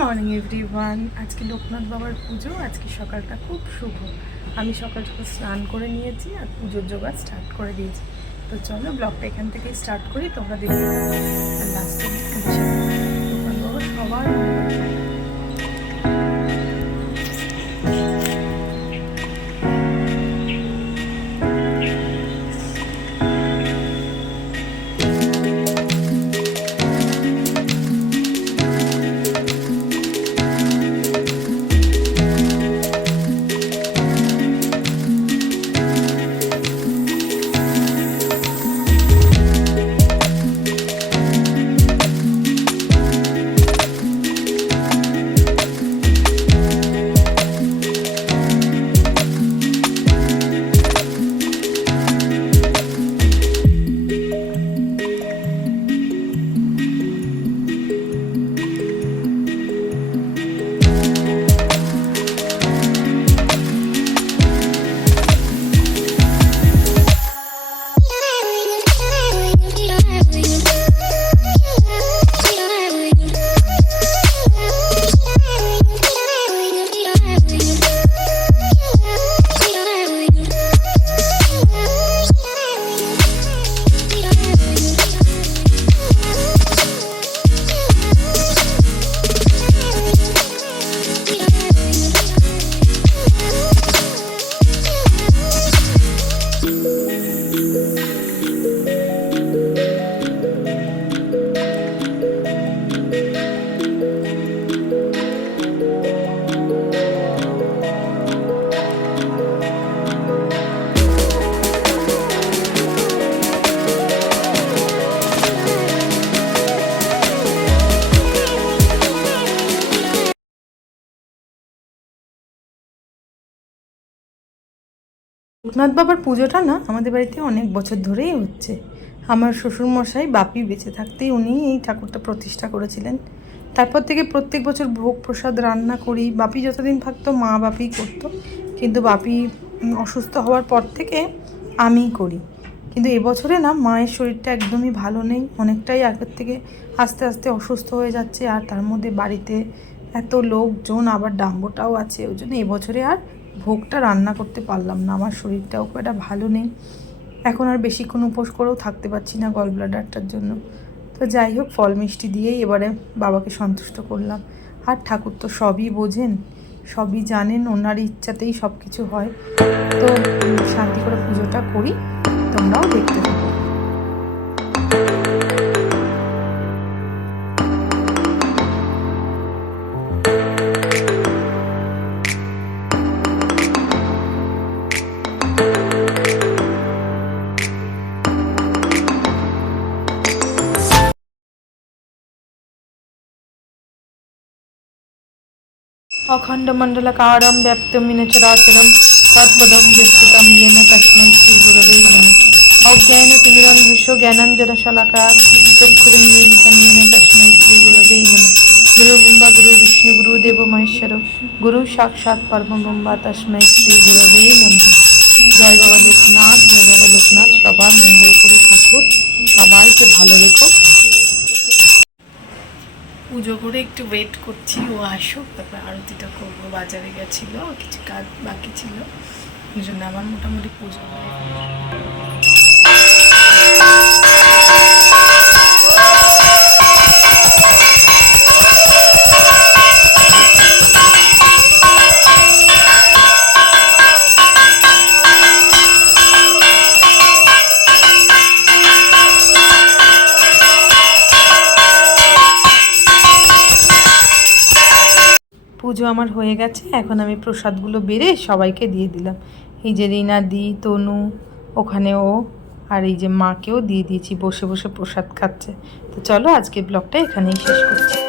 Morning everyone আজকে লোকনাথ বাবার পুজো, আজকে সকালটা খুব শুভ। আমি সকাল সকাল স্নান করে নিয়েছি আর পুজোর জোগাড় স্টার্ট করে দিয়েছি। তো চলো ব্লগটা এখান থেকেই স্টার্ট করি, তোমরা দেখবে আর লাস্টে লোকনাথ বাবা সবার লোকনাথ বাবার পুজোটা না আমাদের বাড়িতে অনেক বছর ধরেই হচ্ছে। আমার শ্বশুরমশাই বাপি বেঁচে থাকতেই উনি এই ঠাকুরটা প্রতিষ্ঠা করেছিলেন। তারপর থেকে প্রত্যেক বছর ভোগ প্রসাদ রান্না করি। বাপি যতদিন থাকতো, মা বাপি করতো। কিন্তু বাপি অসুস্থ হওয়ার পর থেকে আমিই করি। কিন্তু এবছরে না, মায়ের শরীরটা একদমই ভালো নেই। অনেকটাই আগের থেকে আস্তে আস্তে অসুস্থ হয়ে যাচ্ছে। আর তার মধ্যে বাড়িতে এত লোকজন, আবার ডাম্বোটাও আছে। ওই জন্য এবছরে আর ভোগটা রান্না করতে পারলাম না, আমার শরীরটাও খুব একটা ভালো নেই। এখন আর বেশিক্ষণ উপোস করেও থাকতে পারছি না গল ব্লাডারটার জন্য। তো যাই হোক, ফল মিষ্টি দিয়েই এবারে বাবাকে সন্তুষ্ট করলাম। আর ঠাকুর তো সবই বোঝেন, সবই জানেন, ওনার ইচ্ছাতেই সব কিছু হয়। তো শান্তি করে পুজোটা করি, তোমরাও দেখতে থাকো। अखण्डमण्डलकारं व्याप्तमिन चराचरं तत्पदं यस्थितं येन तस्मै श्रीगुरवे नमः अज्ञानतिमिरन्धुषो ज्ञानाञ्जनशलाका चक्षुरुन्मीलितं येन तस्मै श्रीगुरवे नमः गुरुब्रह्मा गुरुविष्णु गुरुदेव महेश्वर गुरु साक्षात् परमब्रह्मा तस्मै শ্রীগুরবে নমঃ জয় বাবা লোকনাথ জয় বাবা লোকনাথ সবার মঙ্গল করে ঠাকুর সবাইকে ভালো রেখো পুজো করে একটু ওয়েট করছি, ও আসুক, তারপর আরতিটা করব, বাজারে গেছিল, কিছু কাজ বাকি ছিল, ওই জন্য আমার মোটামুটি পুজো পুজো আমার হয়ে গেছে, এখন আমি প্রসাদগুলো বেড়ে সবাইকে দিয়ে দিলাম। এই যে রিনা, দি, তনু, ওখানে ও, আর এই যে মাকেও দিয়ে দিয়েছি, বসে বসে প্রসাদ খাচ্ছে। তো চলো আজকে ব্লগটা এখানেই শেষ করছি।